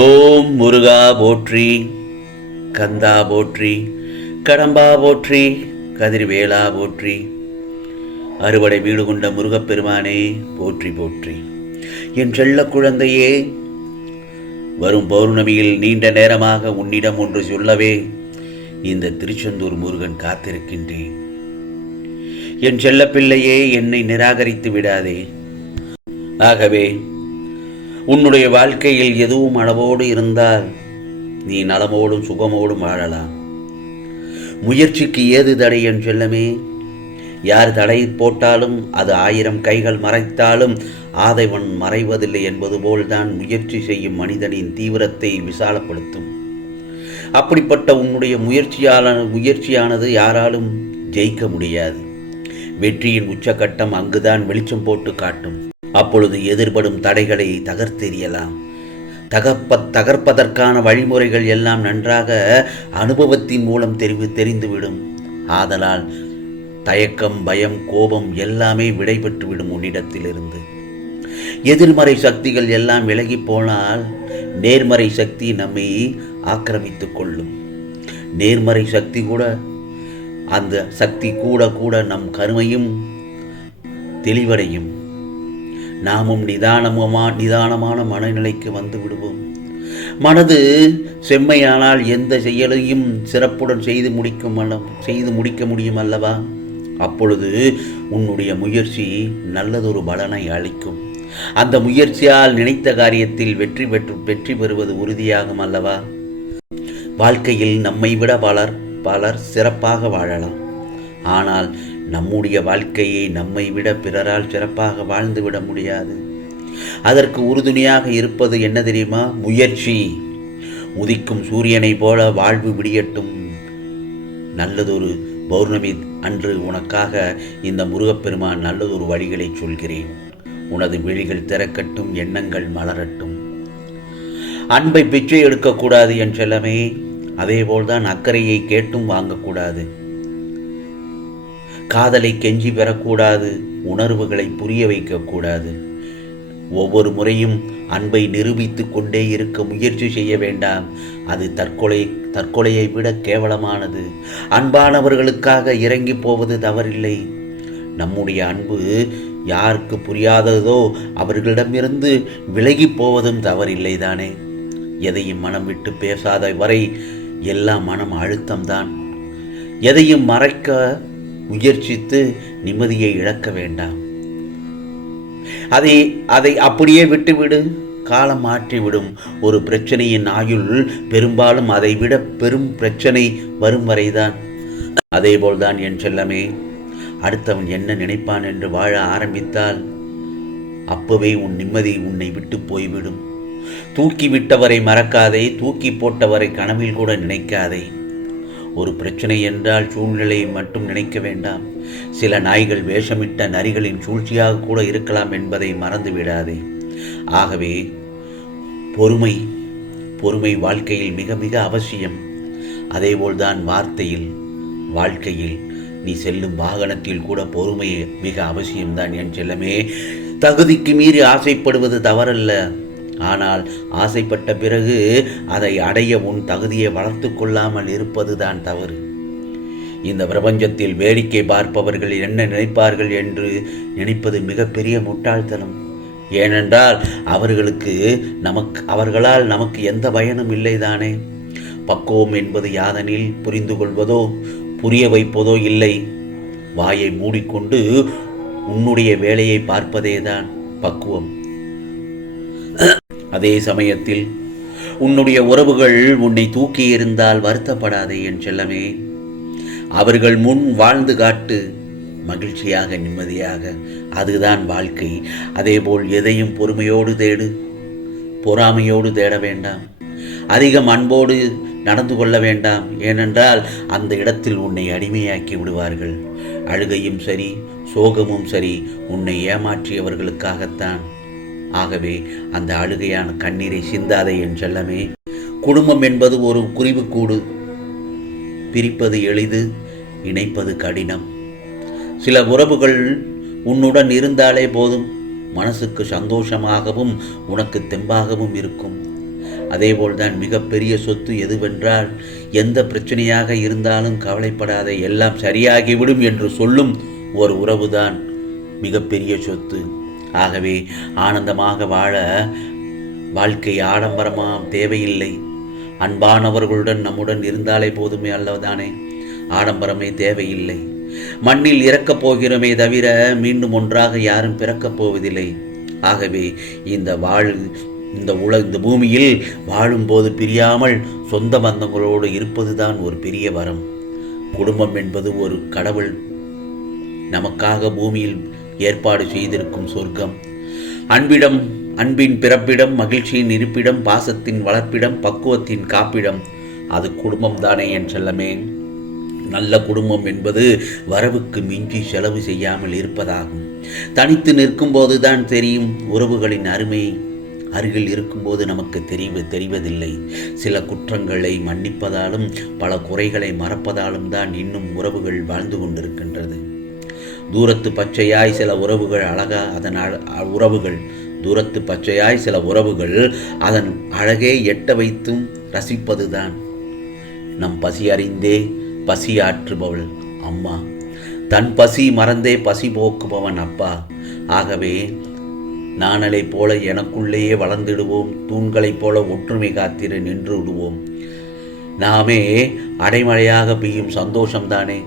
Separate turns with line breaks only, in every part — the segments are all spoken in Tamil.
ஓம் முருகா போற்றி கந்தா போற்றி கடம்பா போற்றி கதிர்வேலா போற்றி. அறுவடை வீடு கொண்ட முருகப்பெருமானே போற்றி போற்றி. என் செல்ல குழந்தையே வரும் பௌர்ணமியில் நீண்ட நேரமாக உன்னிடம் ஒன்று சொல்லவே இந்த திருச்செந்தூர் முருகன் காத்திருக்கின்றேன். என் செல்லப்பிள்ளையே என்னை நிராகரித்து விடாதே. ஆகவே உன்னுடைய வாழ்க்கையில் எதுவும் அளவோடு இருந்தால் நீ நலமோடும் சுகமோடும் வாழலாம். முயற்சிக்கு ஏது தடை என் செல்லமே? யார் தடை போட்டாலும் அது ஆயிரம் கைகள் மறைத்தாலும் ஆதைவன் மறைவதில்லை என்பது போல்தான் முயற்சி செய்யும் மனிதனின் தீவிரத்தை விசாலப்படுத்தும். அப்படிப்பட்ட உன்னுடைய முயற்சியால முயற்சியானது யாராலும் ஜெயிக்க முடியாது. வெற்றியின் உச்சக்கட்டம் அங்குதான் வெளிச்சம் போட்டு காட்டும். அப்பொழுது எதிர்படும் தடைகளை தகர்த்தெறியலாம். தகப்ப தகர்ப்பதற்கான வழிமுறைகள் எல்லாம் நன்றாக அனுபவத்தின் மூலம் தெரிவி தெரிந்துவிடும். ஆதலால் தயக்கம் பயம் கோபம் எல்லாமே விடைபெற்றுவிடும் உன்னிடத்திலிருந்து. எதிர்மறை சக்திகள் எல்லாம் விலகி போனால் நேர்மறை சக்தி நம்மை ஆக்கிரமித்துக் கொள்ளும். நேர்மறை சக்தி கூட அந்த சக்தி கூட கூட நம் கருமையும் தெளிவடையும். நாமும் நிதானமுமா நிதானமான மனநிலைக்கு வந்து விடுவோம். மனது செம்மையானால் எந்த செயலையும் சிறப்புடன் செய்து முடிக்கும் அல்ல செய்து முடிக்க முடியும் அல்லவா? அப்பொழுது உன்னுடைய முயற்சி நல்லதொரு பலனை அளிக்கும். அந்த முயற்சியால் நினைத்த காரியத்தில் வெற்றி பெற்று வெற்றி பெறுவது உறுதியாகும் அல்லவா? வாழ்க்கையில் நம்மை விட பலர் பலர் சிறப்பாக வாழலாம். ஆனால் நம்முடைய வாழ்க்கையை நம்மை விட பிறரால் சிறப்பாக வாழ்ந்துவிட முடியாது. அதற்கு உறுதுணையாக இருப்பது என்ன தெரியுமா? முயற்சி. உதிக்கும் சூரியனை போல வாழ்வு விடியட்டும். நல்லதொரு பௌர்ணமி அன்று உனக்காக இந்த முருகப்பெருமான் நல்லதொரு வழிகளை சொல்கிறேன். உனது விழிகள் திறக்கட்டும் எண்ணங்கள் மலரட்டும். அன்பை பிச்சை எடுக்கக்கூடாது என் செல்லமே. அதேபோல்தான் அக்கறையை கேட்டும் வாங்கக்கூடாது. காதலை கெஞ்சி பெறக்கூடாது உணர்வுகளை புரிய வைக்கக்கூடாது. ஒவ்வொரு முறையும் அன்பை நிரூபித்து கொண்டே இருக்க முயற்சி செய்ய வேண்டாம். அது தற்கொலை தற்கொலையை விட கேவலமானது. அன்பானவர்களுக்காக இறங்கி போவது தவறில்லை. நம்முடைய அன்பு யாருக்கு புரியாததோ அவர்களிடமிருந்து விலகி போவதும் தவறில்லை தானே. எதையும் மனம் விட்டு பேசாத வரை எல்லாம் மனம் அழுத்தம்தான். எதையும் மறைக்க முயற்சித்து நிம்மதியை இழக்க வேண்டாம். அதை அதை அப்படியே விட்டுவிடு. காலம் மாற்றிவிடும். ஒரு பிரச்சனையின் ஆயுள் பெரும்பாலும் அதை விட பெரும் பிரச்சனை வரும் வரைதான். அதேபோல்தான் என் செல்லமே அடுத்தவன் என்ன நினைப்பான் என்று வாழ ஆரம்பித்தால் அப்பவே உன் நிம்மதி உன்னை விட்டு போய்விடும். தூக்கி விட்டவரை மறக்காதே தூக்கி போட்டவரை கனவில் கூட நினைக்காதே. ஒரு பிரச்சனை என்றால் சூழ்நிலையை மட்டும் நினைக்க வேண்டாம். சில நாய்கள் வேஷமிட்ட நரிகளின் சூழ்ச்சியாக கூட இருக்கலாம் என்பதை மறந்து விடாதே. ஆகவே பொறுமை பொறுமை வாழ்க்கையில் மிக மிக அவசியம். அதேபோல்தான் வார்த்தையில் வாழ்க்கையில் நீ செல்லும் வாகனத்தில் கூட பொறுமை மிக அவசியம்தான் என் செல்லமே. தகுதிக்கு மீறி ஆசைப்படுவது தவறல்ல. ஆனால் ஆசைப்பட்ட பிறகு அதை அடைய உன் தகுதியை வளர்த்து கொள்ளாமல் இருப்பதுதான் தவறு. இந்த பிரபஞ்சத்தில் வேடிக்கை பார்ப்பவர்கள் என்ன நினைப்பார்கள் என்று நினைப்பது மிகப்பெரிய முட்டாள்தனம். ஏனென்றால் அவர்களுக்கு நமக்கு அவர்களால் நமக்கு எந்த பயனும் இல்லைதானே? பக்குவம் என்பது யாதனில் புரிந்து கொள்வதோ புரிய வைப்பதோ இல்லை. வாயை மூடிக்கொண்டு உன்னுடைய வேலையை பார்ப்பதேதான் பக்குவம். அதே சமயத்தில் உன்னுடைய உறவுகள் உன்னை தூக்கி இருந்தால் வருத்தப்படாதே என் செல்லமே. அவர்கள் முன் வாழ்ந்து காட்டு மகிழ்ச்சியாக நிம்மதியாக அதுதான் வாழ்க்கை. அதேபோல் எதையும் பொறுமையோடு தேடு பொறாமையோடு தேட வேண்டாம். அதிகம் அன்போடு நடந்து கொள்ள வேண்டாம். ஏனென்றால் அந்த இடத்தில் உன்னை அடிமையாக்கி விடுவார்கள். அழுகையும் சரி சோகமும் சரி உன்னை ஏமாற்றியவர்களுக்காகத்தான். ஆகவே அந்த அழுகையான கண்ணீரை சிந்தாதே என் செல்லமே. குடும்பம் என்பது ஒரு குறிவுக்கூடு. பிரிப்பது எளிது இணைப்பது கடினம். சில உறவுகள் உன்னுடன் இருந்தாலே போதும். மனசுக்கு சந்தோஷமாகவும் உனக்கு தெம்பாகவும் இருக்கும். அதேபோல்தான் மிகப்பெரிய சொத்து எதுவென்றால் எந்த பிரச்சனையாக இருந்தாலும் கவலைப்படாத எல்லாம் சரியாகிவிடும் என்று சொல்லும் ஒரு உறவுதான் மிகப்பெரிய சொத்து. ஆகவே ஆனந்தமாக வாழ வாழ்க்கை ஆடம்பரமாம் தேவையில்லை. அன்பானவர்களுடன் நம்முடன் இருந்தாலே போதுமே அல்லதானே ஆடம்பரமே தேவையில்லை. மண்ணில் இறக்கப் போகிறோமே தவிர மீண்டும் ஒன்றாக யாரும் பிறக்கப் போவதில்லை. ஆகவே இந்த வாழ் இந்த உல இந்த பூமியில் வாழும்போது பிரியாமல் சொந்த பந்தங்களோடு இருப்பதுதான் ஒரு பெரிய வரம். குடும்பம் என்பது ஒரு கடவுள். நமக்காக பூமியில் ஏற்பாடு செய்திருக்கும் சொர்க்கம். அன்பிடம் அன்பின் பிறப்பிடம் மகிழ்ச்சியின் இருப்பிடம் பாசத்தின் வளர்ப்பிடம் பக்குவத்தின் காப்பிடம் அது குடும்பம் தானே என் செல்லமே. நல்ல குடும்பம் என்பது வரவுக்கு மிஞ்சி செலவு செய்யாமல் இருப்பதாகும். தனித்து நிற்கும்போது தான் தெரியும் உறவுகளின் அருமை. அருகில் இருக்கும்போது நமக்கு தெரிவு தெரிவதில்லை. சில குற்றங்களை மன்னிப்பதாலும் பல குறைகளை மறப்பதாலும் தான் இன்னும் உறவுகள் வாழ்ந்து கொண்டிருக்கின்றது. தூரத்து பச்சையாய் சில உறவுகள் அழகா அதன் அழ- உறவுகள் தூரத்து பச்சையாய் சில உறவுகள் அதன் அழகே எட்ட வைத்தும் ரசிப்பதுதான். நம் பசி அறிந்தே பசி ஆற்றுபவள் அம்மா. தன் பசி மறந்தே பசி போக்குபவன் அப்பா. ஆகவே நாணலை போல எனக்குள்ளேயே வளர்ந்திடுவோம் தூண்களைப் போல ஒற்றுமை காத்திரு நின்று விடுவோம். நாமே அடைமழையாக பெய்யும் சந்தோஷம்தானே?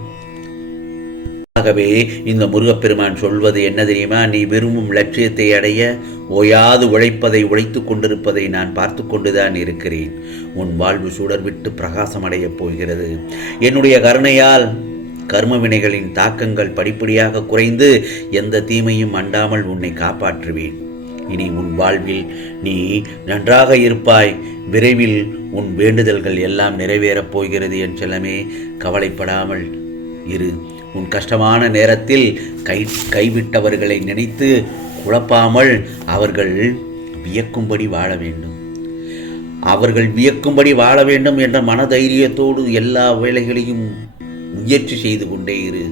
ஆகவே இந்த முருகப்பெருமான் சொல்வது என்ன தெரியுமா? நீ விரும்பும் லட்சியத்தை அடைய ஓயாது உழைப்பதை உழைத்துக் கொண்டிருப்பதை நான் பார்த்து கொண்டுதான் இருக்கிறேன். உன் வாழ்வு சுடர் விட்டு பிரகாசமடையப் போகிறது. என்னுடைய கருணையால் கர்ம வினைகளின் தாக்கங்கள் படிப்படியாக குறைந்து எந்த தீமையும் அண்டாமல் உன்னை காப்பாற்றுவேன். இனி உன் வாழ்வில் நீ நன்றாக இருப்பாய். விரைவில் உன் வேண்டுதல்கள் எல்லாம் நிறைவேறப் போகிறது என் செல்லமே. கவலைப்படாமல் இரு. உன் கஷ்டமான நேரத்தில் கை கைவிட்டவர்களை நினைத்து குழப்பாமல் அவர்கள் வியக்கும்படி வாழ வேண்டும். அவர்கள் வியக்கும்படி வாழ வேண்டும் என்ற மனதைரியத்தோடு எல்லா வேலைகளையும் முயற்சி செய்து கொண்டே இரு.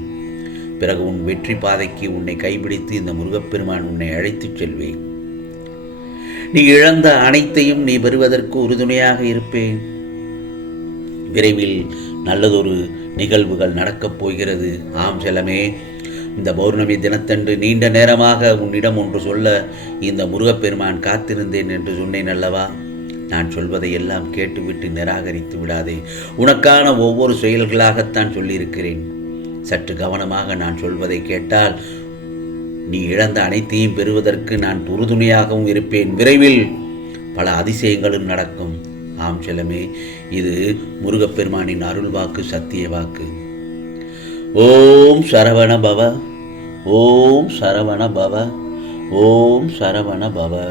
பிறகு உன் வெற்றி பாதைக்கு உன்னை கைபிடித்து இந்த முருகப்பெருமான் உன்னை அழைத்துச் செல்வேன். நீ இழந்த அனைத்தையும் நீ பெறுவதற்கு உறுதுணையாக இருப்பேன். விரைவில் நல்லதொரு நிகழ்வுகள் நடக்கப் போகிறது. ஆம் செல்லமே இந்த பௌர்ணமி தினத்தன்று நீண்ட நேரமாக உன்னிடம் ஒன்று சொல்ல இந்த முருகப்பெருமான் காத்திருந்தேன் என்று சொன்னேன் அல்லவா? நான் சொல்வதை எல்லாம் கேட்டுவிட்டு நிராகரித்து விடாதே. உனக்கான ஒவ்வொரு செயல்களாகத்தான் சொல்லியிருக்கிறேன். சற்று கவனமாக நான் சொல்வதை கேட்டால் நீ இழந்த அனைத்தையும் பெறுவதற்கு நான் உறுதுணையாகவும் இருப்பேன். விரைவில் பல அதிசயங்களும் நடக்கும். ஆம் செல்லமே இது முருகப்பெருமானின் அருள் வாக்கு சத்திய வாக்கு. ஓம் சரவண பவ ஓம் சரவண பவ ஓம் சரவண பவ